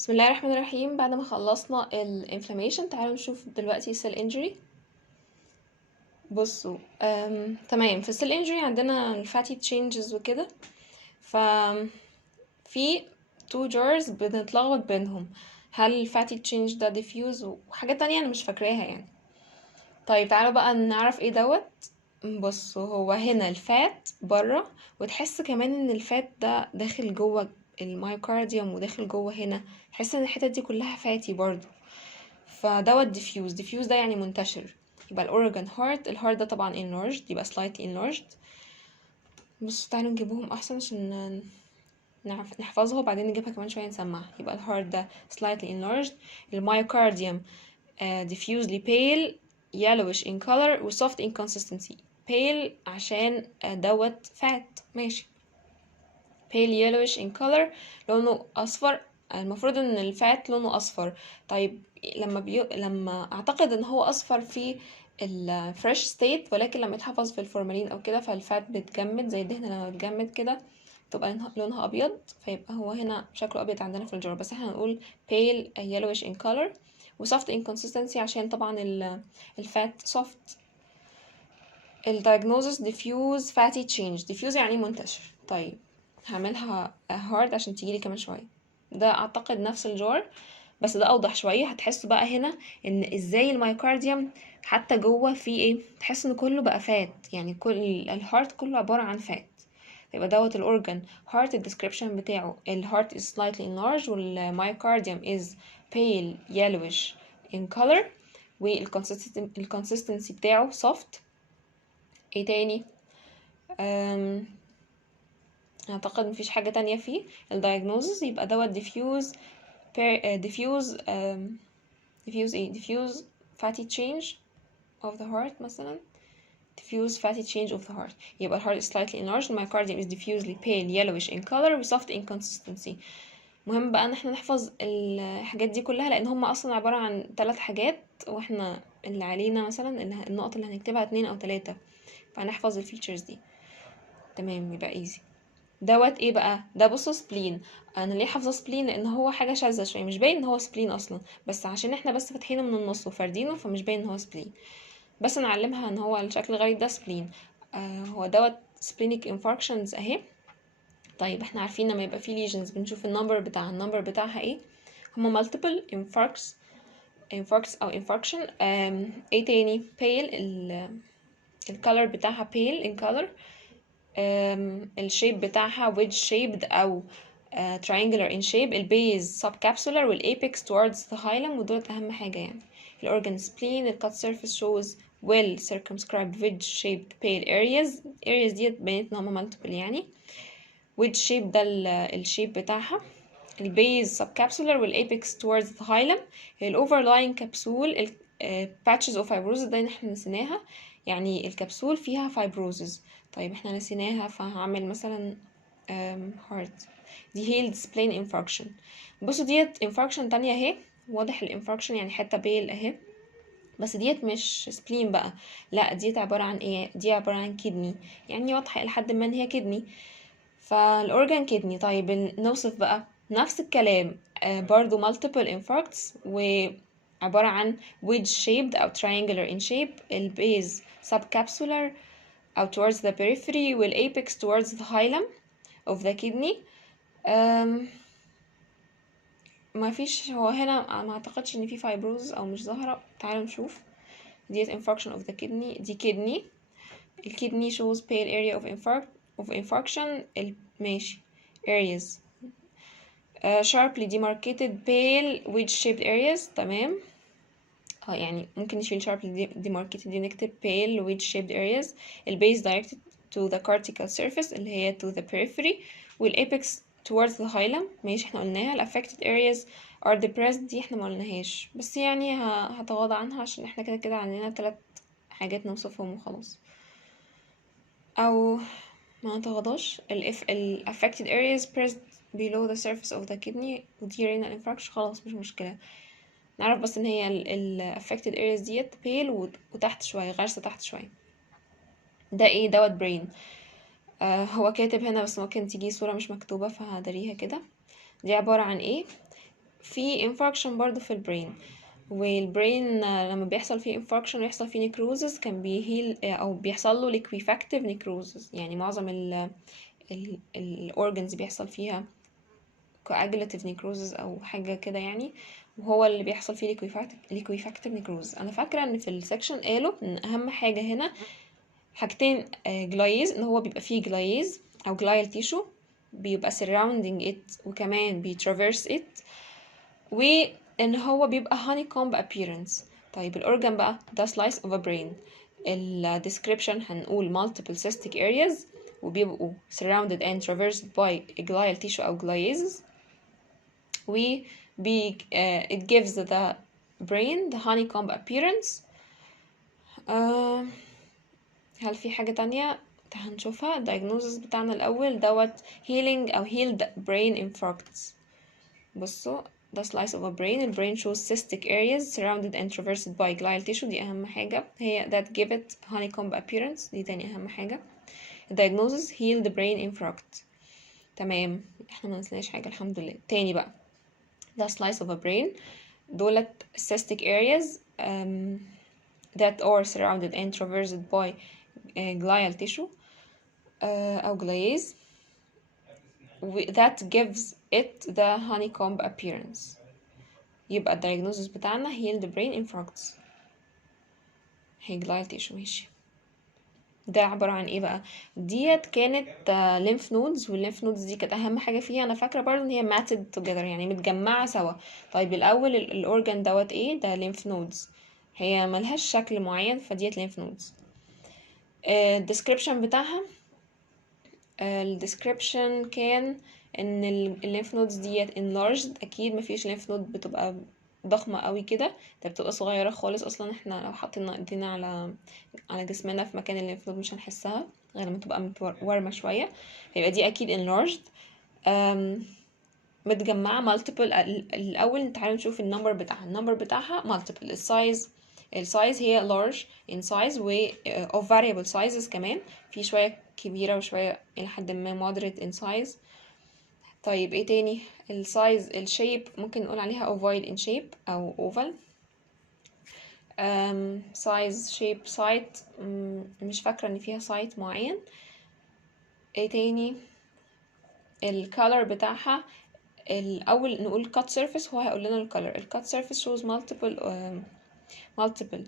بسم الله الرحمن الرحيم. بعد ما خلصنا الانفلاميشن تعالوا نشوف دلوقتي cell injury. بصوا تمام، في السيل انجري عندنا الفاتي تشينجز وكده. ف في تو جارز بنتلخبط بينهم، هل الفاتي تشينج ده ديفيوز وحاجة تانية انا مش فاكراها يعني. طيب تعالوا بقى نعرف ايه دوت. بصوا، هو هنا الفات بره، وتحس كمان ان الفات ده داخل جوه المايوكارديوم وداخل جوه هنا، تحس ان الحتت دي كلها فاتي برضو. فدوت diffuse ده يعني منتشر. يبقى الأورجان هارت، الهارت ده طبعا enlarged، يبقى slightly enlarged. بص تعالوا نجيبهم أحسن عشان نحفظها وبعدين نجيبها كمان شوية نسمعها. يبقى الهارت ده slightly enlarged. المايوكارديوم diffusely pale yellowish in color و soft in consistency. pale عشان دوت fat، ماشي. pale yellowish in color لونه أصفر، المفروض ان الفات لونه اصفر. طيب لما اعتقد ان هو اصفر في الفريش ستيت، ولكن لما يتحفظ في الفورمالين او كده فالفات بتجمد زي الدهن، لما بتجمد كده تبقى لونها ابيض، فيبقى هو هنا شكله ابيض عندنا في الجار. بس احنا هنقول pale yellowish in color و soft in consistency عشان طبعا الفات soft. الدايجنوزس diffuse fatty change. diffuse يعني منتشر. طيب هعملها hard عشان تجيلي كمان شوية. ده اعتقد نفس الجار بس ده اوضح شوية. هتحسوا بقى هنا ان ازاي المايوكارديوم حتى جوه فيه ايه، تحس ان كله بقى فات، يعني كل الهارت كله عبارة عن فات. يبقى دوت الاورجان هارت. الديسكريبشن بتاعه الهارت is slightly enlarged والمايوكارديوم is pale yellowish in color والconsistency بتاعه soft. ايه تاني؟ اعتقد مفيش حاجة تانية فيه. الدايجنوزز يبقى دوت diffuse diffuse fatty change of the heart مثلا. diffuse fatty change of the heart. يبقى the heart is slightly enlarged. The myocardium is diffusely pale yellowish in color و soft in consistency. مهم بقى ان احنا نحفظ الحاجات دي كلها لان هم اصلا عبارة عن 3 حاجات، واحنا اللي علينا مثلا النقط اللي هنكتبها 2 أو 3، فهنحفظ الفيتشرز دي. تمام، يبقى ايزي. دوت ايه بقى ده؟ بصوا سبلين. انا ليه حافظه سبلين؟ لان هو حاجه شاذه شويه، مش باين ان هو سبلين اصلا، بس عشان احنا بس فاتحينه من النص وفاردينه فمش باين ان هو سبلين. بس نعلمها ان هو الشكل الغريب ده سبلين. هو دوت سبلينيك انفاركشنز اهي. طيب احنا عارفين لما يبقى فيه ليجنز بنشوف النمبر بتاعها ايه. هما multiple infarcts او infarction. ايه تاني؟ pale الكالر بتاعها pale in color. الشيب بتاعها wedge shaped أو triangular in shape. البيز subcapsular والapex towards the hilum، ودولت أهم حاجة يعني. الأورجان spleen. الcut surface shows well circumscribed wedge shaped pale areas ديت بينت إن هما multiple يعني. wedge shape ده الشيب بتاعها. البيز subcapsular والapex towards the hilum. الoverlying capsule patches of fibrosis ده احنا نسيناها، يعني الكبسول فيها fibrosis. طيب احنا نسيناها فهعمل مثلا heart. دي healed spleen infarction. بصوا ديت infarction تانية اهي، واضح الانفاركشن يعني حتة بيل اهي، بس ديت مش سبلين بقى، لا ديت عبارة عن ايه؟ دي عبارة عن كدني، يعني واضحة لحد ما ان هي كدني، فالاورجان كدني. طيب نوصف بقى نفس الكلام. برضو multiple infarcts وعبارة عن wedge shaped أو triangular in shape. البيز subcapsular أو towards the periphery والapex towards the hilum of the kidney. ما فيش، هو هنا ما اعتقدش ان في fibrosis او مش ظاهرة. تعالوا نشوف. ديت infarction of the kidney، دي kidney. الكدني shows pale area of infarction. ماشي areas sharply demarcated pale wedge shaped areas. تمام. يعني ممكن نشيل sharply demarcated دي نكتب pale wedge shaped areas. البيز directed to the cortical surface اللي هي to the periphery والاpex towards the hilum. ماشي احنا قلناها. ال affected areas are depressed دي احنا ما قلناهاش، بس يعني هتغاضى عنها عشان احنا كده كده عندنا 3 حاجات نوصفهم وخلاص، او ما نتغاضاش. ال affected areas pressed below the surface of the kidney ودي renal infarction، خلاص مش مشكلة. نعرف بس ان هي ال affected areas ديت pale وتحت شوية، غرسة تحت شوية. ده ايه؟ دوت brain. هو كاتب هنا بس ممكن تيجي صورة مش مكتوبة فهدريها كده. دي عبارة عن ايه؟ في انفاركشن برضو في البرين، والبرين لما بيحصل فيه انفاركشن ويحصل فيه نيكروزز كان بيهيل او بيحصل له ليكويفاكتيف نيكروزز، يعني معظم الاورجنز بيحصل فيها coagulative necrosis او حاجه كده يعني، وهو اللي بيحصل فيه liquefactive necrosis. انا فاكره ان في السكشن قالوا ان اهم حاجه هنا حاجتين، جلايز، ان هو بيبقى فيه جلايز او جلايال تيشو بيبقى surrounding it وكمان بيترافيرس it، وان هو بيبقى honeycomb appearance. طيب الاورجان بقى ده slice of a brain، ال description هنقول multiple cystic areas وبيبقوا surrounded and traversed by glial tissue أو gliases، و it gives the brain the honeycomb appearance. هل في حاجة تانية هنشوفها؟ diagnosis بتاعنا الأول دوت healing أو healed brain infarcts. بصوا ده slice of a brain، ال brain shows cystic areas surrounded and traversed by glial tissue، دي أهم حاجة، هي that give it honeycomb appearance، دي تاني أهم حاجة. diagnosis healed brain infarct. تمام، احنا منسناش حاجة الحمد لله. تاني بقى ده slice of a brain، دولت cystic areas that are surrounded and traversed by glial tissue أو gliase that gives it the honeycomb appearance. يبقى الدايجنوزس بتاعنا healed brain infarcts، هي glial tissue. ماشي، ده عبارة عن ايه بقى؟ ديت كانت lymph nodes، والlymph nodes دي كانت اهم حاجة فيها، انا فاكرة برضه ان هي matted together يعني متجمعة سوا. طيب الاول الاورجان دوت ايه؟ ده lymph nodes، هي ملهاش شكل معين فديت lymph nodes. الديسكريبشن بتاعها، الديسكريبشن كان ان الليمف نودز ديت enlarged، اكيد مفيش lymph node بتبقى ضخمة قوي كده، ده بتبقى صغيرة خالص، اصلا احنا لو حطينا ايدينا على جسمنا في مكان الليمف نود مش هنحسها غير لما تبقى متورمة شوية، فيبقى دي اكيد enlarged. متجمعة multiple. الاول تعالوا نشوف النمبر بتاعها، النمبر بتاعها multiple. السايز هي large in size و of variable sizes كمان، في شوية كبيرة وشوية إلى حد ما moderate in size. طيب ايه تاني؟ السايز، الشيب ممكن نقول عليها ovoid in shape أو oval. size shape site، مش فاكرة ان فيها site معين. ايه تاني؟ الcolor بتاعها، الأول نقول cut surface، هو هيقول لنا الcolor. الcut surface shows multiple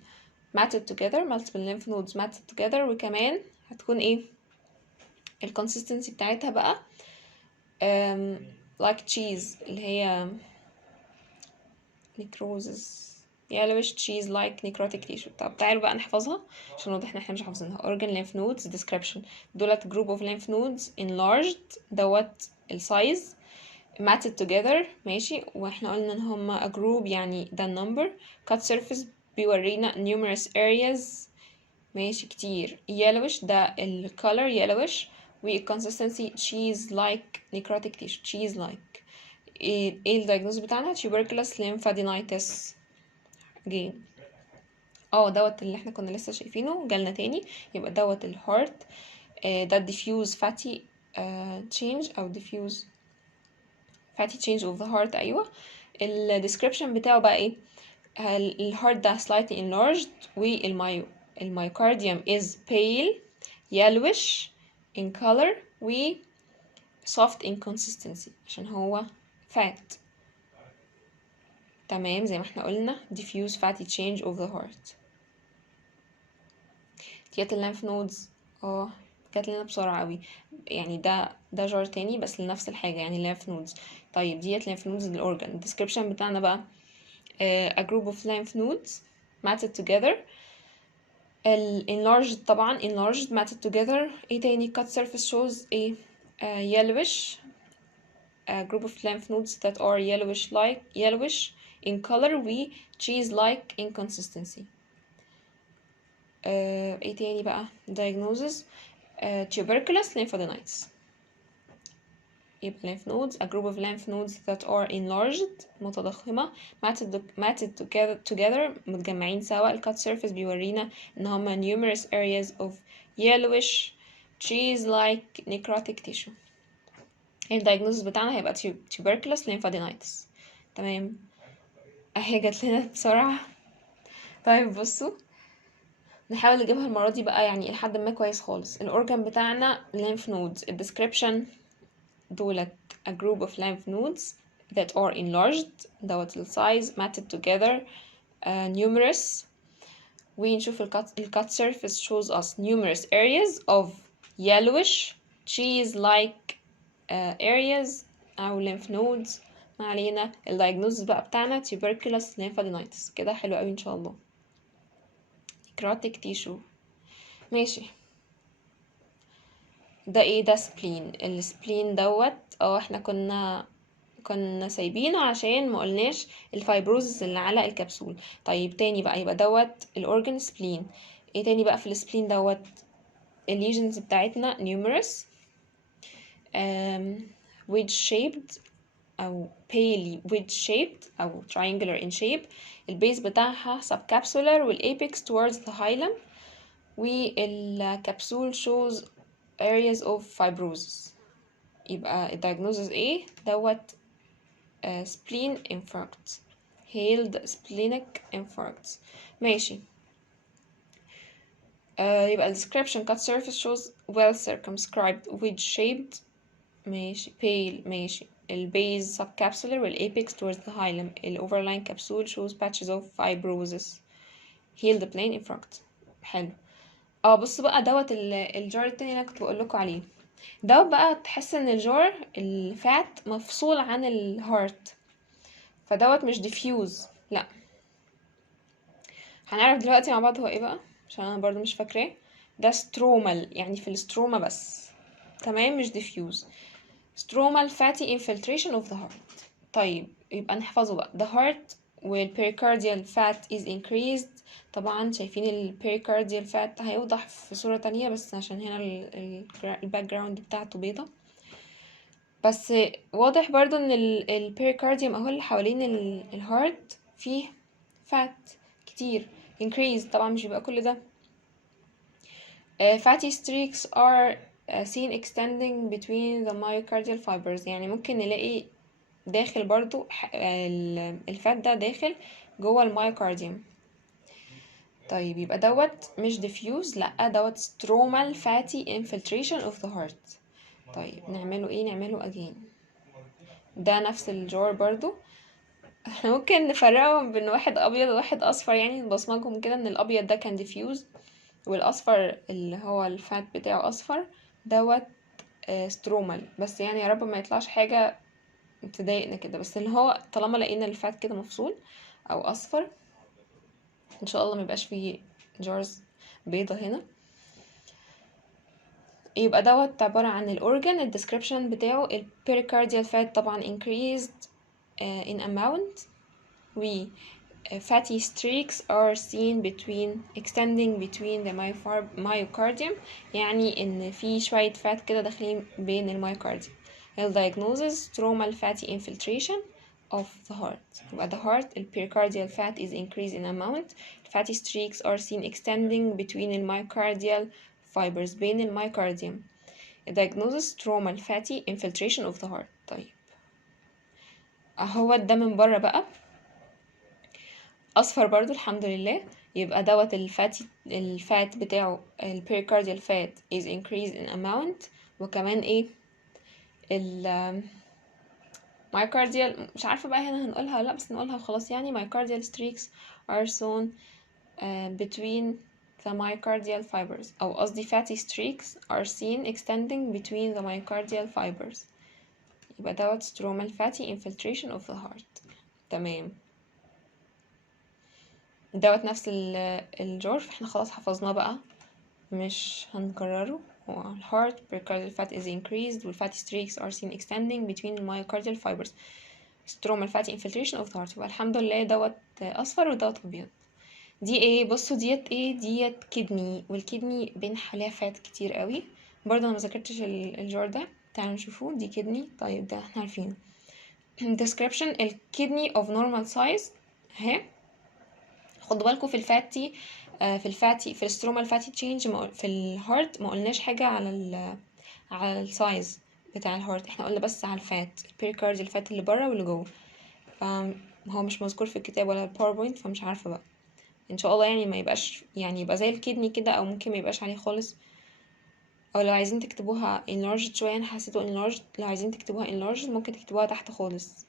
matted together، multiple lymph nodes matted together، وكمان هتكون ايه الconsistency بتاعتها بقى like cheese، اللي هي necrosis yellowish cheese like necrotic tissue. طب تعالوا بقى نحفظها عشان واضح ان احنا مش حافظينها. organ lymph nodes description، دولت group of lymph nodes enlarged، دوت السايز، matted together. ماشي، واحنا قلنا ان هما a group يعني ده number. cut surface بيورينا numerous areas، ماشي كتير. yellowish ده ال color yellowish، و consistency cheese like necrotic tissue، cheese like. ايه الدايجنوز بتاعنا؟ tuberculous lymphadenitis. جين دوت اللي احنا كنا لسه شايفينه جالنا تاني، يبقى دوت الهارت. ده diffuse fatty change او diffuse fatty change of the heart. ايوه، الديسكريبشن بتاعه بقى ايه؟ الهارت ده slightly enlarged، والمايوكارديوم is pale yellowish in color و soft in consistency عشان هو fat. تمام، زي ما احنا قلنا diffuse fatty change of the heart. ديت الليمف نودز جات لنا بسرعة قوي، يعني ده جار تاني بس لنفس الحاجة، يعني الليمف نودز. طيب ديت lymph nodes للأورجان. الديسكريبشن بتاعنا بقى a group of lymph nodes matted together. enlarged طبعا enlarged matted together. ايه تاني؟ cut surface shows a yellowish a group of lymph nodes that are yellowish in color و cheese like in consistency. ايه تاني بقى؟ diagnosis tuberculous lymphadenitis. يبقى lymph nodes a group of lymph nodes that are enlarged متضخمة matted together متجمعين سوا. ال cut surface بيورينا ان هما numerous areas of yellowish cheese like necrotic tissue. الdiagnosis بتاعنا هيبقى tuberculous lymphadenitis. تمام، اهي جات لنا بسرعة. طيب بصوا، نحاول نجيبها المرة دي بقى يعني لحد ما كويس خالص. الأورجان بتاعنا lymph nodes. الديسكريبشن دولت a group of lymph nodes that are enlarged دوت السايز matted together numerous. ونشوف الcut surface shows us numerous areas of yellowish cheese like areas أو lymph nodes. ما علينا. الdiagnosis بقى بتاعنا tuberculous lymphadenitis. كده حلو قوي إن شاء الله. necrotic tissue. ماشي، ده ايه؟ ده سبلين. السبلين دوت احنا كنا سايبينه عشان ما قلناش الفايبروزس اللي على الكبسول. طيب تاني بقى، يبقى دوت الاورجن سبلين. ايه تاني بقى في السبلين دوت؟ الليجنز بتاعتنا numerous wedge shaped او pale wedge shaped او triangular in shape. البيز بتاعها subcapsular والاpex towards the hilum. والكبسول shows areas of fibrosis. يبقى الدايجنوزز ايه دوت؟ spleen infarct. hailed splenic infarct. ماشي. يبقى ال description cut surface shows well circumscribed wedge shaped. ماشي. pale. ماشي. البيز subcapsular والاpex towards the hilum. ال overlying capsule shows patches of fibrosis. healed plain infarct. حلو. بص بقى دوت الجار التاني اللي انا كنت بقول لكم عليه ده بقى. تحس ان الجار الفات مفصول عن الهارت، فدوت مش ديفيوز. لا، هنعرف دلوقتي مع بعض هو ايه بقى عشان انا برضو مش فاكراه. ده سترومال، يعني في الستروما بس. تمام، مش ديفيوز. سترومال فاتي infiltration of the heart. طيب يبقى نحفظه بقى. the heart والبيريكارديال fat is increased. طبعا شايفين البيريكارديال fat هيوضح في صورة تانية، بس عشان هنا الباك جراوند بتاعته بيضة. بس واضح برضو ان البيريكارديوم اهو اللي حوالين الهارت فيه فات كتير. increase. طبعا مش بيبقى كل ده. fatty streaks are seen extending between the myocardial fibers. يعني ممكن نلاقي داخل برضو الفات ده داخل جوه المايوكارديوم. طيب يبقى دوت مش diffuse، لا دوت stromal fatty infiltration of the heart. طيب نعمله ايه؟ نعمله again. ده نفس الجار برضو. احنا ممكن نفرقهم بين واحد ابيض وواحد اصفر، يعني نبصمجهم كده ان الابيض ده كان diffuse والاصفر اللي هو الفات بتاعه اصفر دوت سترومال. بس يعني يا رب ما يطلعش حاجة تضايقنا كده، بس اللي هو طالما لقينا الفات كده مفصول او اصفر ان شاء الله ما يبقاش فيه جارز بيضة هنا. يبقى دوت عبارة عن الأورجن. الديسكريبشن بتاعه البيريكارديال فات طبعا increased in amount. و fatty streaks are seen extending between the myocardium. يعني ان في شوية فات كده داخلين بين الميوكارديوم. الdiagnosis stromal fatty infiltration of the heart. يبقى the heart pericardial fat is increased in amount. fatty streaks are seen extending between الميوكارديال fibers بين الميوكارديوم. diagnosis stromal fatty infiltration of the heart. طيب اهو ده من بره بقى اصفر برضو الحمد لله. يبقى دوت الفات بتاعه البيريكارديال فات is increased in amount. وكمان ايه myocardial، مش عارفة بقى هنا هنقولها ولا لا، بس نقولها خلاص يعني. myocardial streaks are shown between the myocardial fibers. او قصدي fatty streaks are seen extending between the myocardial fibers. يبقى دوت stromal fatty infiltration of the heart. تمام، دوت نفس الجار. احنا خلاص حفظناه بقى مش هنكرره. هو heart pericardial fat is increased والfatty streaks are seen extending between myocardial fibers. stromal fatty infiltration of the heart. يبقى الحمد لله دوت اصفر ودوت ابيض. دي ايه؟ بصوا ديت ايه؟ ديت كدني، والكدني بين حواليها فات كتير قوي. برضه انا مذاكرتش الجار ده. تعالوا نشوفوه. دي كدني. طيب ده احنا عارفينه. description الكدني of normal size اهي. خدوا بالكم في الفاتي في الستروما الفاتي تشينج في الهارت ما قلناش حاجه على السايز بتاع الهارت. احنا قلنا بس على الفات البيريكارديال الفات اللي بره واللي جوه. فهو مش مذكور في الكتاب ولا الباوربوينت، فمش عارفة بقى. ان شاء الله يعني ما يبقاش، يعني يبقى زي الكدني كده، او ممكن ما يبقاش عليه خالص. او لو عايزين تكتبوها enlarged شوية، انا حسيته enlarged، لو عايزين تكتبوها enlarged ممكن تكتبوها تحت خالص،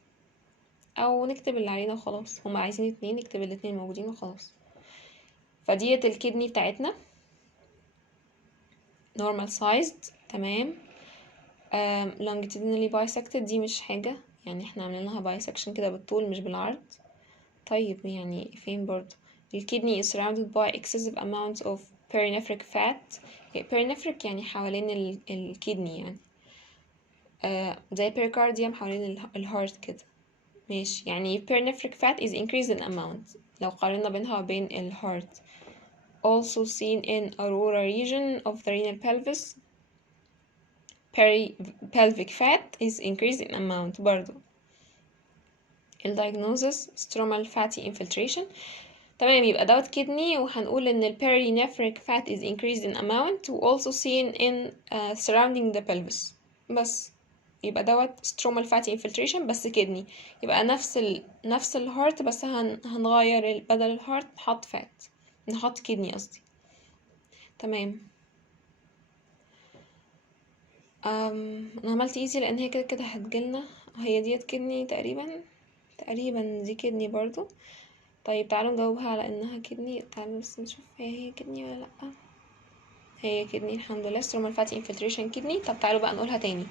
او نكتب اللي علينا وخلاص. هما عايزين 2 نكتب الاتنين موجودين وخلاص. فديت الكدني بتاعتنا normal sized. تمام. longitudinally bisected دي مش حاجة، يعني احنا عاملينها bisection كده بالطول مش بالعرض. طيب يعني فين برضو الكدني is surrounded by excessive amounts of perinephric fat. perinephric يعني حوالين الكدني يعني، زي pericardium حوالين الهارت كده. ماشي، يعني perinephric fat is increased in amount لو قارنا بينها وبين الهارت. also seen in aurora region of the renal pelvis. pelvic fat is increased in amount برضو. diagnosis stromal fatty infiltration. تمام، يبقى دوت كدني، وهنقول ان ال perinephric fat is increased in amount و also seen in surrounding the pelvis. بس يبقى دوت stromal fatty infiltration بس كدني. يبقى نفس الهارت، بس هنغير بدل الهارت نحط فات، نحط كدني قصدي. تمام. انا عملت ايزي لان هي كده كده هتجيلنا. هي ديت كدني تقريبا دي كدني برضو. طيب تعالوا نجاوبها على انها كدني. تعالوا بس نشوف هي كدني ولا لا. هي كدني الحمد لله، stromal fatty infiltration كدني. طب تعالوا بقى نقولها تاني.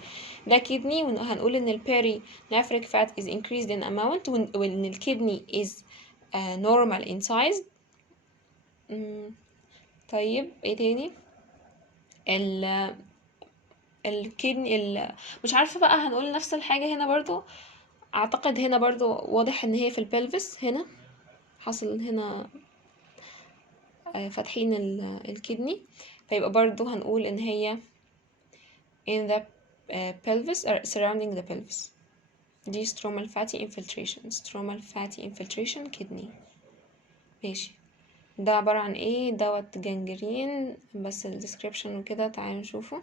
ده كدني، وهنقول ان ال perinephric fat is increased in amount، وان الكدني is normal in size. طيب ايه تاني؟ الكدني مش عارفة بقى، هنقول نفس الحاجة هنا برضو. اعتقد هنا برضو واضح ان هي في البلفس، هنا حصل هنا فاتحين الكدني، فيبقى برضو هنقول ان هي in the pelvis or surrounding the pelvis. دي stromal fatty infiltration kidney. ماشي. ده عبارة عن ايه؟ دوت جانجرين، بس الديسكريبشن وكده تعالوا نشوفه.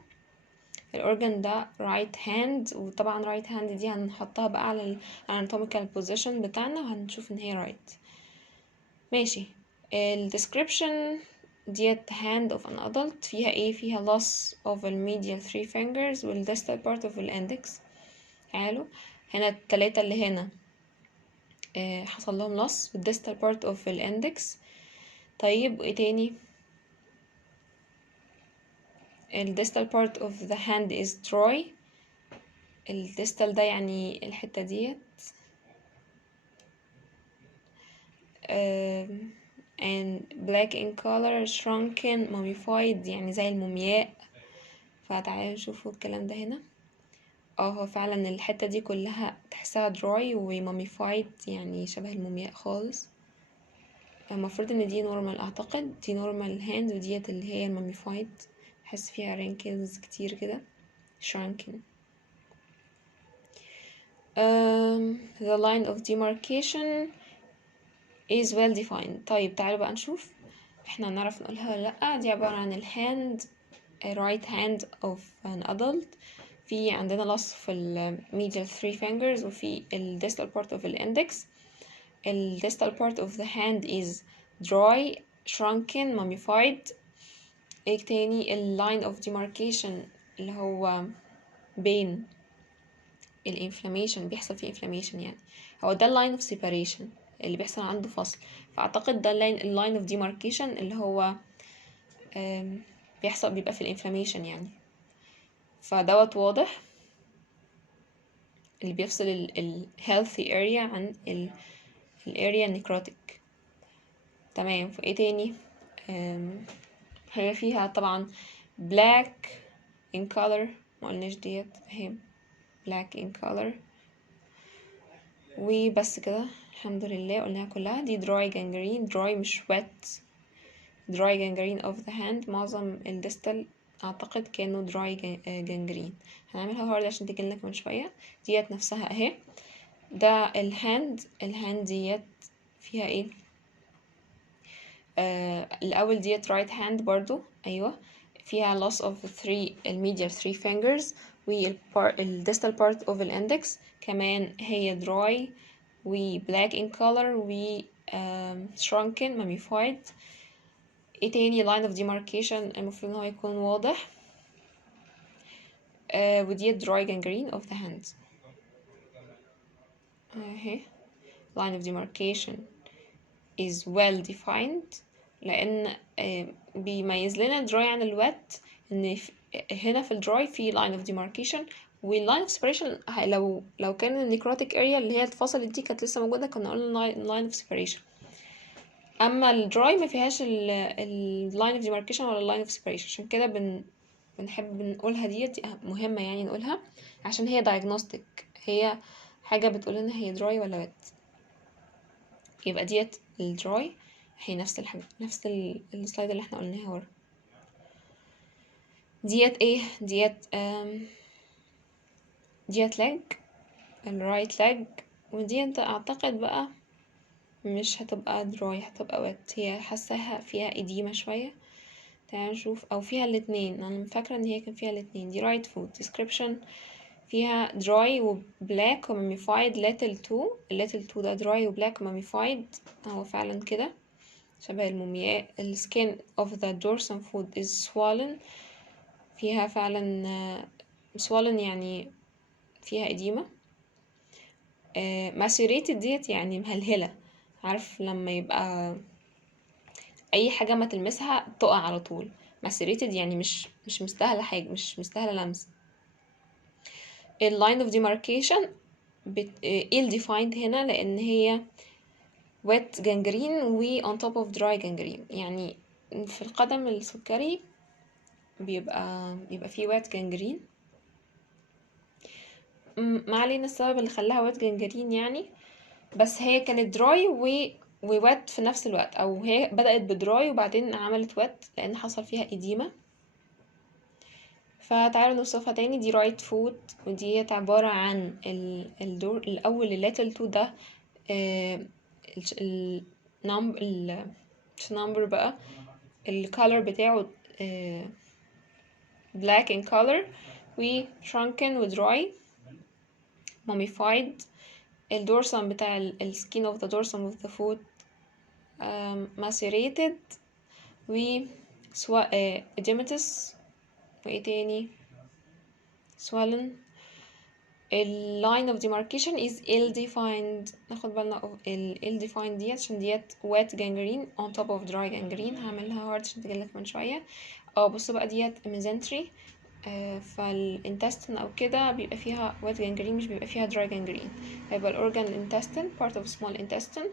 الاورجن ده right hand، وطبعا right hand دي هنحطها بقى على anatomical position بتاعنا، وهنشوف ان هي right. ماشي. الديسكريبشن ديت hand of an adult، فيها ايه؟ فيها loss of the medial 3 fingers وال distal part of the index. حلو. هنا التلاتة اللي هنا حصل لهم loss وال distal part of the index. طيب وايه تاني؟ ال distal part of the hand is dry. ال distal ده يعني الحتة ديت. and black in color shrunken mummified يعني زي المومياء. فتعالوا نشوفوا الكلام ده هنا. هو فعلا الحتة دي كلها تحسها dry و mummified يعني شبه المومياء خالص. المفروض ان دي normal، اعتقد دي normal hand، وديت اللي هي mummified، بحس فيها wrinkles كتير كده shrunken. the line of demarcation is well defined. طيب تعالوا بقى نشوف احنا هنعرف نقولها ولا لأ. دي عبارة عن الهاند right hand of an adult. في عندنا loss في ال medial 3 fingers، وفي ال distal part of the index. ال distal part of the hand is dry shrunken mummified. ايه تاني؟ ال line of demarcation اللي هو بين الانفلاميشن، بيحصل فيه inflammation يعني، هو ده line of separation اللي بيحصل عنده فصل. فاعتقد ده line of demarcation اللي هو بيحصل بيبقى في الانفلاميشن يعني. فدوت واضح اللي بيفصل ال healthy area عن ال area necrotic. تمام. فايه تاني؟ هي فيها طبعا black in color، ما قلناش ديت اهي black in color. وبس كده الحمد لله قلناها كلها. دي dry gangrene، dry مش wet، dry gangrene of the hand. معظم الديستال اعتقد كانوا dry gangrene. هنعملها hard عشان تجيلنا كمان شوية. ديت نفسها اهي، ده الهاند ديت فيها ايه؟ الاول ديت right hand برضو، ايوه فيها loss of 3 الميديال 3 fingers، والديستال part of the index كمان هي dry و black in color و shrunken mummified. ايه تاني؟ line of demarcation المفروض ان هو يكون واضح. ودي dry gangrene of the hands اهي. line of demarcation is well defined لان بيميز لنا dry عن الوet ان هنا في الدراي في line of demarcation، واللاين اوف سيبريشن لو كان النيكروتيك اريا اللي هي اتفصلت دي كانت لسه موجوده كنا قلنا لاين اوف سيبريشن. اما الدراي ما فيهاش اللاين اوف ديماركيشن ولا اللاين اوف سيبريشن، عشان كده بنحب نقولها. دي مهمه يعني نقولها عشان هي diagnostic، هي حاجه بتقول لنا هي دراي ولا ويت. يبقى ديت الدراي هي نفس الحاجه، نفس السلايد اللي احنا قلناها ورا. ديت ايه؟ ديت leg، الرايت leg، وديت اعتقد بقى مش هتبقى دراي، هتبقى ويت. هي حاساها فيها إديمة شوية. تعالوا نشوف، او فيها الاتنين. انا فاكرة ان هي كان فيها الاتنين. دي right foot description فيها dry و black و mummified little two. little two ده dry و black و mummified، هو فعلا كده شبه المومياء. ال skin of the dorsum foot is swollen، فيها فعلا swollen يعني فيها إديمة. macerated ديت يعني مهلهلة، عارف لما يبقى اي حاجه ما تلمسها تقع على طول. macerated يعني مش مستاهله حاجه، مش مستاهله لمس. اللاين اوف demarcation ill defined هنا لان هي wet gangrene و on top of dry gangrene. يعني في القدم السكري بيبقى فيه wet gangrene. ما علينا السبب اللي خلاها wet gangrene يعني، بس هي كانت dry وwet في نفس الوقت، او هي بدأت بدراي وبعدين عملت wet لان حصل فيها إديمة. فتعالوا نوصفها تاني. دي رايت فوت، ودي عبارة عن الدور الأول الليتل تو ده النمبر بقى الكالر بتاعه black in color و shrunken و dry mummified. الدورسم بتاع السكين of the dorsum of the foot macerated و edematous. وايه تاني؟ swollen. line of demarcation is ill defined. ناخد بالنا ill defined ديت عشان ديت wet gangrene on top of dry gangrene. هعملها hard عشان تجيلك من شوية. بصوا بقى ديت mesentery. فالintestine او كده بيبقى فيها wet gangrene، مش بيبقى فيها dry gangrene. هيبقى الorgan intestine part of small intestine.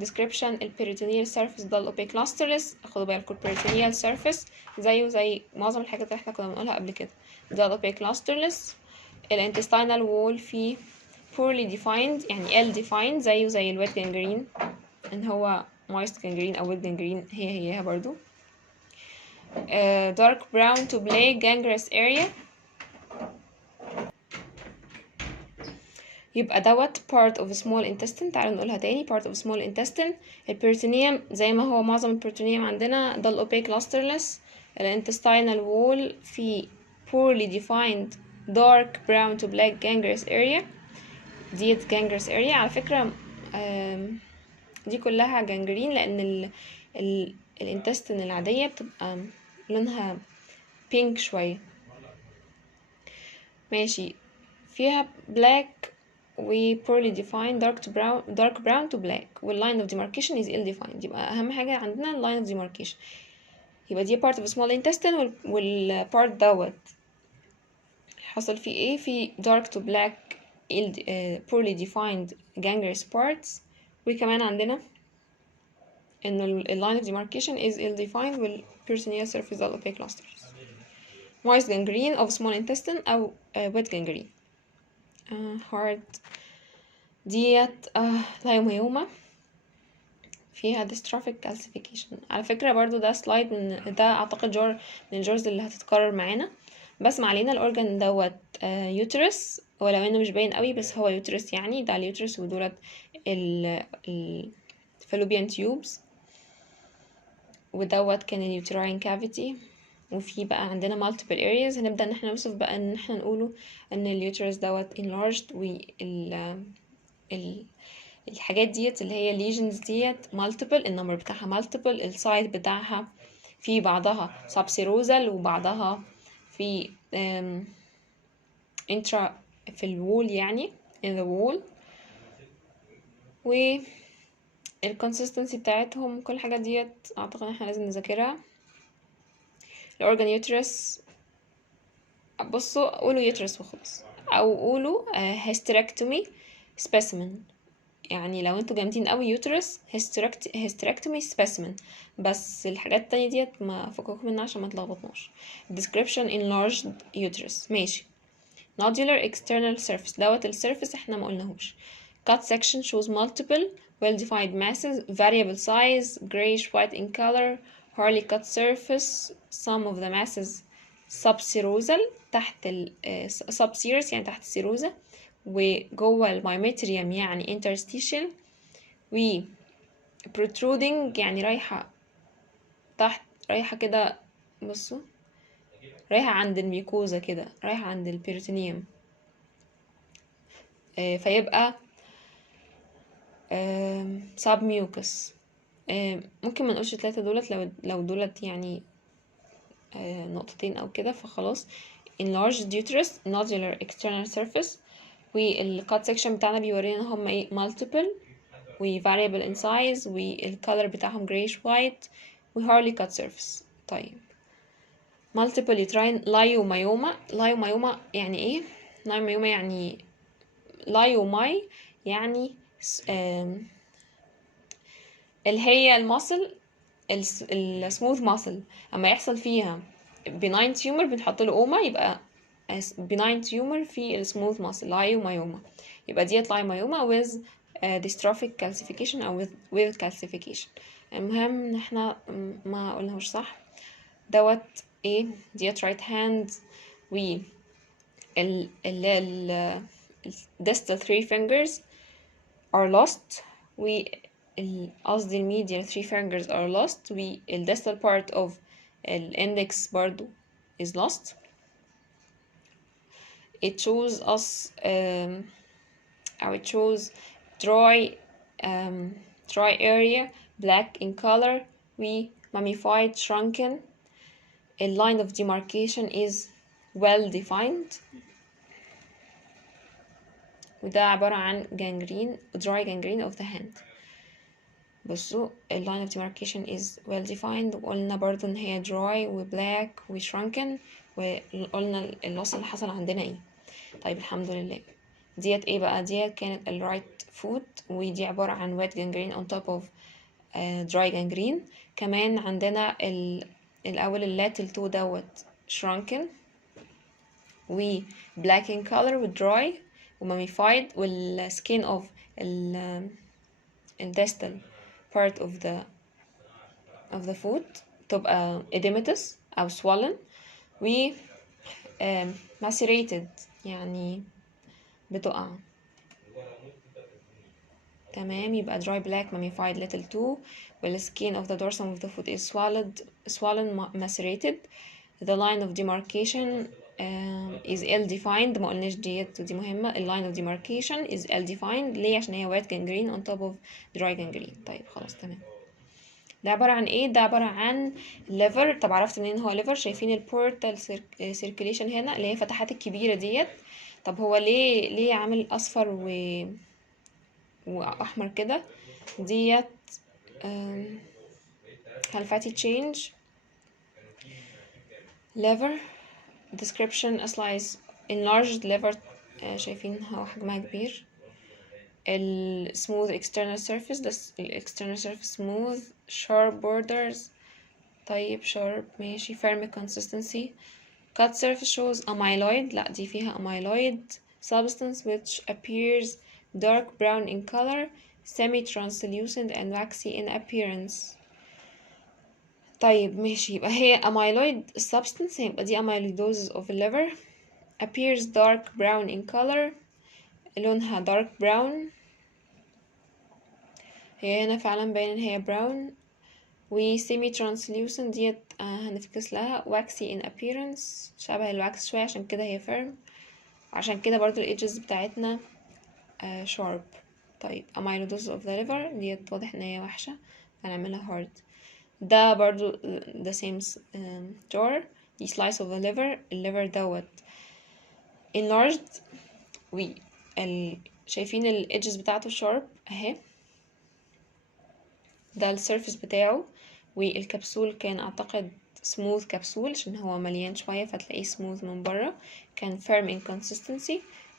description الperitoneal surface dull opaque lustreless. خدوا بالكم peritoneal surface زيه زي معظم الحاجات اللي احنا كنا بنقولها قبل كده. dull opaque lustreless. الانتستينال وول فيه poorly defined يعني ill defined زي الويت gangrene، ان هو moist gangrene او wet gangrene هي برضو. dark brown to black gangrenous area. يبقى دوت part of small intestine. تعالوا نقولها تاني. part of small intestine. البريتونيوم زي ما هو معظم البريتونيوم عندنا dull opaque lustreless. الانتستينال وول فيه poorly defined dark brown to black gangrenous area. ديت gangrenous area على فكرة. دي كلها جانجرين لان الانتستين العادية بتبقى لونها بينك شوية. ماشي. فيها black و poorly defined dark brown to black والline of demarcation is ill defined. يبقى اهم حاجة عندنا line of demarcation. يبقى دي part of small intestine والpart دوت حصل فيه ايه؟ في dark to black poorly defined gangrenous parts. وكمان عندنا ان line of demarcation is ill defined والperitoneal surface dull opaque lustreless. moist gangrene of small intestine او wet gangrene. hard ديت لايوميوما فيها dystrophic calcification. على فكرة برضو ده سلايد من ده اعتقد جار من الجارز اللي هتتكرر معانا، بس ما علينا. الاورجن دوت يوترس، ولو انه مش باين قوي بس هو يوترس يعني. ده اليوترس ودولت الفالوبيان تيوبز، ودوت كان اليوتراين كافيتي. وفي بقى عندنا multiple areas. هنبدأ ان احنا نوصف بقى ان احنا نقوله ان اليوترس دوت enlarged الحاجات ديت اللي هي lesions ديت multiple، النمبر بتاعها multiple، السايز بتاعها في بعضها subserosal وبعضها في intra في الوول يعني in the wall، و الconsistency بتاعتهم كل الحاجات ديت اعتقد احنا لازم نذاكرها. الاورجان يوترس، بصوا قولوا يوترس وخلاص، او قولوا hysterectomy specimen، يعني لو انتوا جامدين قوي يوترس hysterectomy specimen، بس الحاجات التانية ديت ما فككم منها عشان ما تلخبطناش. description enlarged uterus ماشي. nodular external surface دوت السيرفيس احنا ما قلناهوش. cut section shows multiple well defined masses, variable size, grayish white in color, hardly cut surface, some of the masses subserosal تحت ال subserous يعني تحت السيروزة، وجوه المايمتريوم يعني interstitial، و protruding يعني رايحة تحت، رايحة كده، بصوا رايحة عند الميكوزا كده، رايحة عند البيريتونيوم، فيبقى ساب ميوكس. ممكن ما نقولش التلاتة دولت، لو دولت يعني نقطتين او كده فخلاص. enlarged uterus nodular external surface، والcut section بتاعنا بيورينا هما ايه multiple و variable in size، والcolor بتاعهم grayish white و hardly cut surface. طيب multiple uterine لايومايوما يعني ايه؟ لايومايوما يعني لايوماي يعني اللي هي الماسل السموث ماسل، اما يحصل فيها benign tumor بنحط له اوما، يبقى benign tumor في السموث ماسل لايومايوما، يبقى ديت لايومايوما with dystrophic calcification او with calcification. المهم ان احنا ما قلناهوش صح دوت ايه. ديت right hand و ال distal 3 fingers are lost، و قصدي الميديال 3 fingers are lost، و distal part of index برضو is lost. It shows us أو it shows dry dry area black in color و mummified shrunken. A line of demarcation is well defined، وده عبارة عن gangrene dry gangrene of the hand. بصوا ال line of demarcation is well defined، وقلنا برضو ان هي dry و black و shrunken، وقلنا اللوس اللي حصل عندنا ايه. طيب الحمد لله. ديت ايه بقى؟ ديت كانت ال right foot، ودي عبارة عن wet gangrene on top of dry gangrene. كمان عندنا الأول اللاتل toe دوت shrunken و black in color و dry و mummified، وال skin of ال distal part of the foot تبقى edematous أو swollen و macerated يعني بتقع. تمام، يبقى dry black mummified little toe، وال skin of the dorsum of the foot is swollen macerated. The line of demarcation is ill defined، ما قلناش ديت ودي مهمة. ال line of demarcation is ill defined ليه؟ عشان هي wet gangrene on top of dry gangrene. طيب خلاص تمام. ده عبارة عن ايه؟ ده عبارة عن liver. طب عرفت منين هو liver؟ شايفين البورتال circulation هنا اللي هي فتحات الكبيرة ديت. طب هو ليه عامل اصفر واحمر كده؟ ديت هل change liver description a slice enlarged liver، شايفين هو حجمها كبير. ال smooth external surface، ده external surface smooth sharp borders. طيب sharp ماشي. firm consistency. cut surface shows amyloid، لا دي فيها amyloid substance which appears dark brown in color semi-translucent and waxy in appearance. طيب ماشي، يبقى هي amyloid substance، يبقى دي amyloidosis of the liver. appears dark brown in color، لونها dark brown، هي هنا فعلا باين ان هي brown. و semi translucent ديت هنفكس لها waxy in appearance، شبه الواكس شوية عشان كده هي firm، عشان كده برضو ال edges بتاعتنا sharp. طيب amyloidosis of the liver ديت واضح ان هي وحشة، هنعملها hard. ده برضو the same jar، دي slice of the liver. الليفر دوت enlarged، و شايفين ال edges بتاعته sharp اهي، ده السيرفيس بتاعه. والكبسول كان اعتقد سموث كبسول عشان هو مليان شوية فتلاقيه سموث من بره، كان firm in consistency،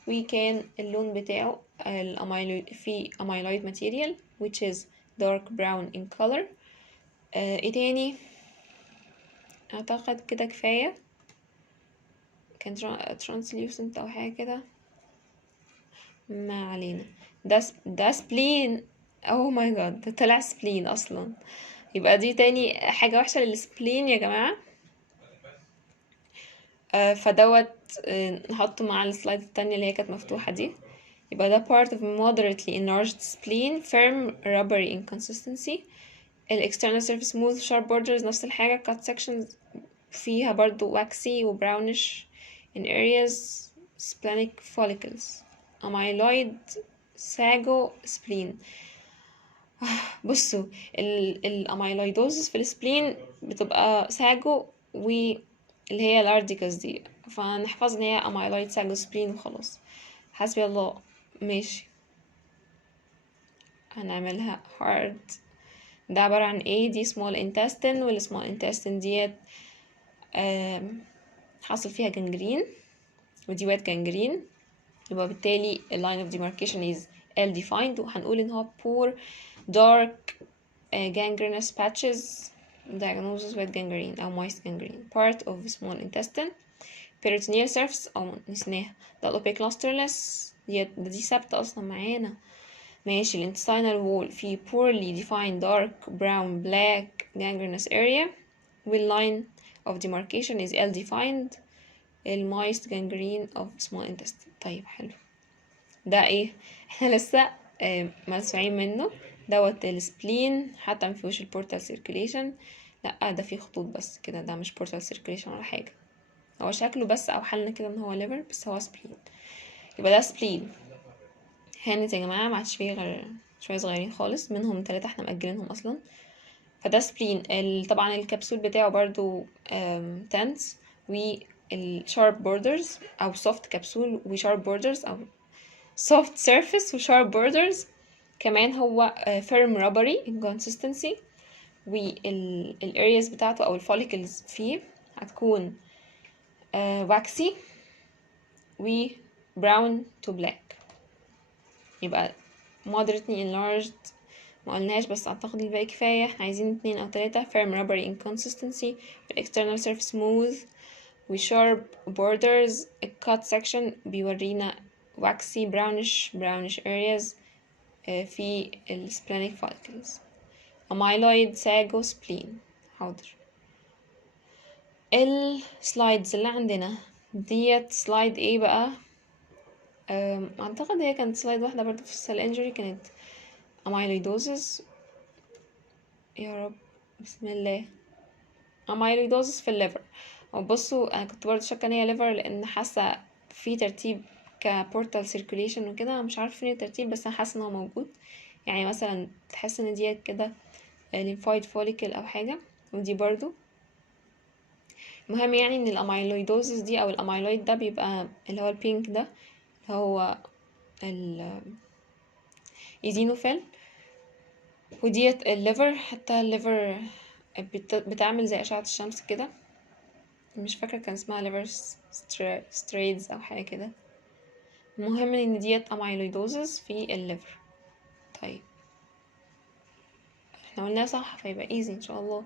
وكان اللون بتاعه الاميلويد فيه amyloid material which is dark brown in color. ايه تاني؟ اعتقد كده كفاية، كان translucent او حاجة كده، ما علينا. ده سبلين، اوه ماي جاد ده طلع سبلين اصلا. يبقى دي تاني حاجة وحشة للسبلين يا جماعة. فدوت نحطه مع السلايد التانية اللي هي كانت مفتوحة دي. يبقى ده part of moderately enlarged spleen, firm rubbery inconsistency. ال external surface smooth sharp borders نفس الحاجة. cut sections فيها برضو waxy و brownish in areas. splenic follicles. amyloid sago spleen. بصوا الاميلويدوزس في السبلين بتبقى ساجو واللي هي الارديكاس دي، فنحفظ ان هي اميلويد ساجو سبلين وخلاص. حسبي الله. ماشي، هنعملها هارد. ده عبارة عن ايه؟ دي small intestine، والسمول intestine ديت حصل فيها جنجرين، ودي وات جنجرين. يبقى بالتالي line of demarcation is L defined، وهنقول ان هو poor dark gangrenous patches diagnosis with gangrene أو moist gangrene part of small intestine. peritoneal surface أو نسيناها، ده opaque lusterless، دي ثابتة أصلا معانا. ماشي. ال intestinal wall في poorly defined dark brown black gangrenous area، وال line of demarcation is L defined ال moist gangrene of small intestine. طيب حلو، ده ايه؟ احنا لسه مسموعين منه. دوت السبلين حتى مفيهوش البورتال سيركيليشن، لا ده فيه خطوط بس كده، ده مش بورتال سيركيليشن ولا حاجه، هو شكله بس او حالنا كده ان هو ليفر بس هو سبلين. يبقى ده سبلين هانت يا جماعه، ما عادش فيه غير شويه صغيرين خالص، منهم 3 احنا مأجلينهم اصلا. فده سبلين. طبعا الكبسول بتاعه برضو تنس، والشارب بوردرز او سوفت كبسول وشارب بوردرز او soft surface و sharp borders. كمان هو firm rubbery inconsistency، وال areas بتاعته أو follicles فيه هتكون waxy و brown to black. يبقى moderately enlarged ما قلناش بس أعتقد الباقي كفاية، احنا عايزين 2 أو 3. firm rubbery inconsistency، external surface smooth و sharp borders. cut section بيورينا waxy brownish areas في السبلينيك فوليكلز. amyloid sago spleen. حاضر. السلايدز اللي عندنا ديت سلايد ايه بقى؟ اعتقد هي كانت سلايد واحدة برضو في السيل انجري، كانت amyloidosis. يا رب بسم الله. amyloidosis في الليفر. وبصوا انا كنت برضو شاكه ان هي ليفر لان حاسه في ترتيب كبورتال سيركوليشن وكده، مش عارفه فين الترتيب بس انا حاسه ان هو موجود. يعني مثلا تحس ان دي كده lymphoid follicle او حاجه، ودي برضو. المهم يعني ان الاميلويدوزس دي او الاميلويد ده بيبقى اللي هو البينك ده اللي هو الايزينوفيل. وديت الليفر، حتى الليفر بتعمل زي اشعه الشمس كده، مش فاكره كان اسمها ليفر ستريدز او حاجه كده. المهم ان ديت اميلويدوزس في الليفر. طيب احنا قلناها صح فيبقى ايزي ان شاء الله.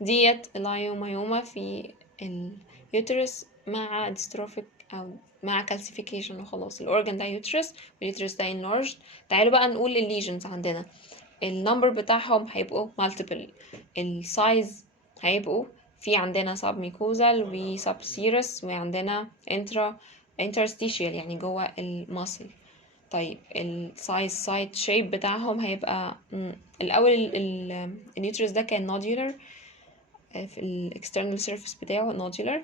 ديت اللايومايوما في اليوترس مع ديستروفيك او مع كالسيفيكيشن وخلاص. الاورجن ده يوترس واليوترس ده enlarged. تعالوا بقى نقول الليجنز عندنا. النمبر بتاعهم هيبقوا multiple، السايز هيبقوا في عندنا سب ميكوزال وسب سيرس وعندنا interstitial يعني جوه الماسل. طيب السايز سايت شيب بتاعهم هيبقى الاول اليوترس ده كان نودولار في الاكسترنال سيرفيس بتاعه نودولار.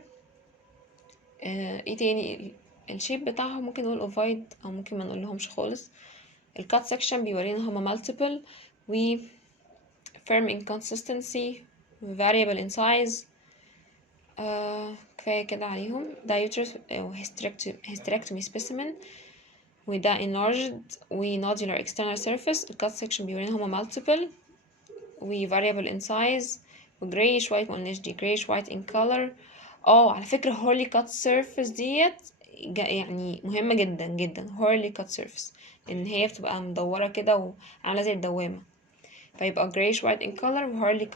ايه تاني؟ الشيب بتاعهم ممكن نقول اوفايد او ممكن ما نقولهمش خالص. الكات سكشن بيورينا هما multiple و firm in consistency variable in size. كفاية كده عليهم. ده uterus hysterectomy specimen وده enlarged و nodular external surface. الكات سكشن بيورينا هما multiple و variable in size و grayish white. مقلناش دي grayish white in color. على فكرة هورلي كات سيرفيس ديت يعني مهمة جدا جدا. هورلي كات سيرفيس ان هي بتبقى مدورة كده وعاملة زي الدوامة، فيبقى grayish white in color و hardly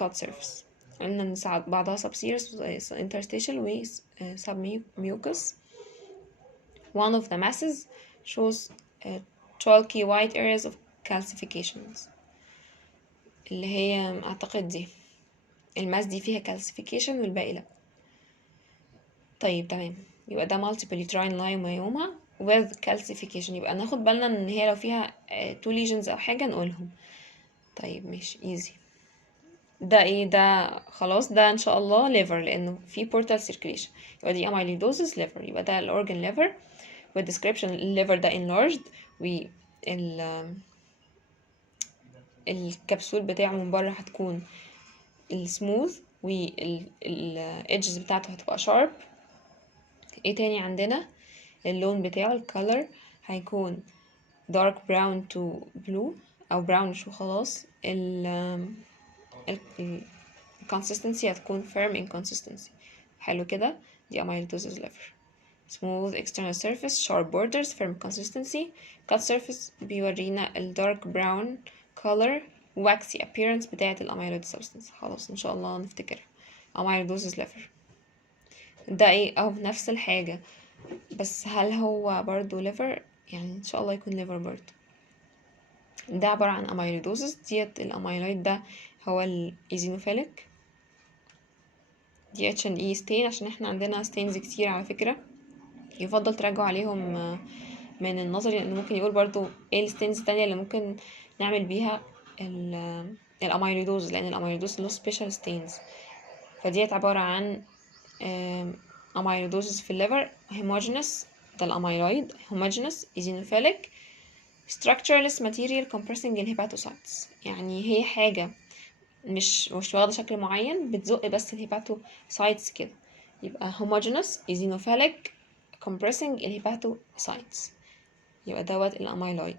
cut surface. قلنا ان ساعات بعضها subserous interstitial و submucous. One of the masses shows chalky white areas of calcifications، اللي هي اعتقد دي الماس دي فيها calcification والباقي لا. طيب تمام، يبقى ده multiple uterine leiomyoma with calcification. يبقى ناخد بالنا ان هي لو فيها two lesions او حاجة نقولهم. طيب ماشي easy. ده ايه ده؟ خلاص ده ان شاء الله liver لانه في portal circulation، يبقى دي amyloidosis liver. يبقى ده الاورجن liver والدescription الليفر ده enlarged و الكبسول بتاعه من بره هتكون السموث والإدجز بتاعته هتبقى sharp. ايه تاني عندنا؟ اللون بتاعه الكالر هيكون dark brown to blue او brownish وخلاص. consistency هتكون firm in consistency. حلو كده، دي amyloidosis liver. smooth external surface sharp borders firm consistency. cut surface بيورينا ال dark brown color waxy appearance بتاعة ال amyloid substance. خلاص ان شاء الله نفتكرها. amyloidosis liver ده ايه؟ نفس الحاجة، بس هل هو برضو liver؟ يعني ان شاء الله يكون liver برضو. ده عبارة عن amyloidosis. ديت الاميلويد ده هو الايزينوفيليك. دي H&E stain عشان احنا عندنا stains كتير على فكرة، يفضل تراجعوا عليهم من النظري، لان ممكن يقول برضو ايه الستينز التانية اللي ممكن نعمل بيها الاميلويدوز، لان الاميلويدوز له سبيشال ستينز. فديت عبارة عن اميلويدوز في الليفر homogeneous. ده الاميلويد homogeneous eosinophilic structureless material compressing الهيباتوسايتس. يعني هي حاجة مش واخدة شكل معين، بتزق بس الهيباتوسايتس كده. يبقى homogeneous eosinophilic compressing الهيباتوسايتس. يبقى دوت الاميلويد.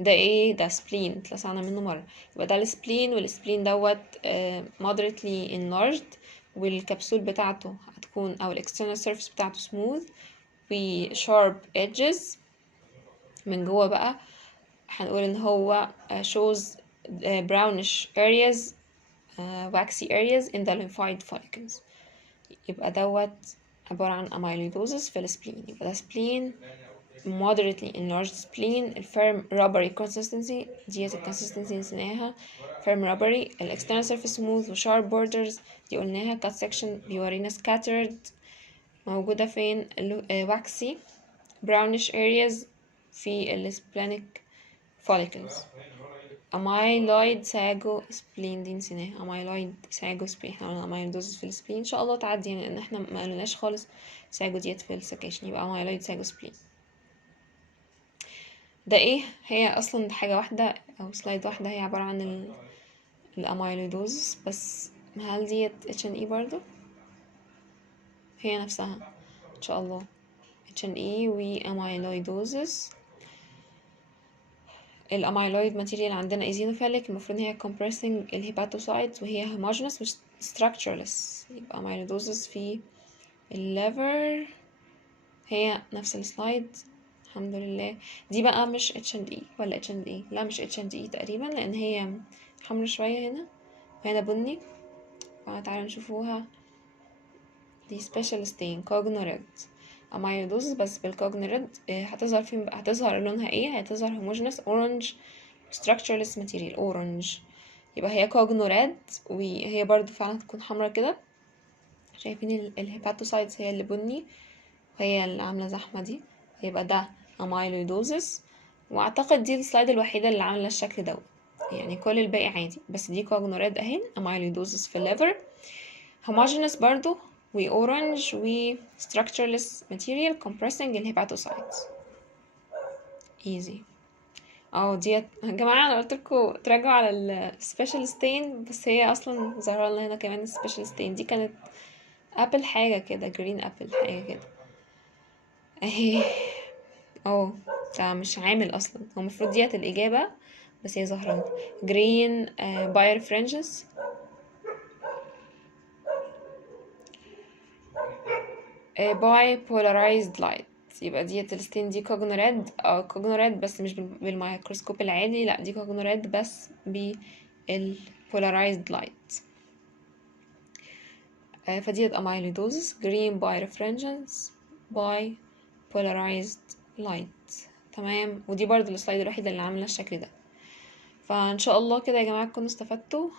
ده ايه؟ ده سبلين، اتلسعنا منه مرة. يبقى ده السبلين، والسبلين دوت moderately enlarged، والكبسول بتاعته هتكون او الاكسترنال سيرفيس بتاعته smooth و sharp edges. من جوه بقى هنقول ان هو shows brownish areas waxy areas in the lymphoid follicles. يبقى دوت عبارة عن amyloidosis في السبلين. يبقى ده سبلين moderately enlarged spleen. الفيرم rubbery consistency، ديت الكونسستنسي نسيناها. firm rubbery. external surface smooth و sharp borders دي قلناها. cut section بيورينا scattered، موجودة فين؟ waxy brownish areas في السبلينيك follicles. amyloid sago spleen دي نسيناها. amyloid sago spleen احنا قلنا amyloidosis في السبلين، ان شاء الله تعدي يعني، لان احنا ما قلناش خالص sago ديت في السكاشن. يبقى amyloid sago spleen. ده ايه؟ هي اصلا حاجة واحدة او سلايد واحدة، هي عبارة عن الاميلويدوز بس. هل ديت H&E برضو؟ هي نفسها ان شاء الله H&E و amyloidosis. الاميلويد ماتيريال عندنا ايزينوفيليك، المفروض هي compressing الهيباتوسايتس وهي homogeneous و structureless. يبقى amyloidosis في الليفر. هي نفس السلايد الحمد لله. دي بقى مش H&E ولا H&E؟ لا مش H&E تقريبا، لان هي حمرا شوية هنا وهنا بني. فتعالوا نشوفوها. دي special stain cognored amyloidosis بس بالcognored. هتظهر فين بقى؟ هتظهر لونها ايه؟ هتظهر homogeneous orange structureless material orange. يبقى هي cognored وهي برضو فعلا تكون حمرا كده. شايفين الهيباتوسايتس هي اللي بني وهي اللي عاملة زحمة دي. يبقى ده amyloidosis. واعتقد دي السلايد الوحيدة اللي عاملة الشكل دوت، يعني كل الباقي عادي، بس دي cognored اهي. amyloidosis في الليفر homogeneous برضو و orange و structureless material compressing الهيباتوسايتس. easy. ديت يا جماعة، انا قلت لكم تراجعوا على السبيشال ستين، بس هي اصلا ظاهرة لنا هنا كمان السبيشال ستين دي كانت ابل حاجة كده، جرين ابل حاجة كده اهي. اه ده مش عامل اصلا، هو المفروض ديت الاجابة، بس هي ظاهرة لنا جرين باير فرنجز. باي بولارايزد لايت، يبقى ديت الستين دي كوجنوراد، كوجنوراد بس مش بالميكروسكوب العادي، لا دي كوجنوراد بس بالبولارايزد لايت. فديت اميلودوزس جرين باي ريفرنجنس باي بولارايزد لايت. تمام، ودي برضو السلايد الوحيدة اللي عاملة الشكل ده. فان شاء الله كده يا جماعة تكونوا استفدتوا.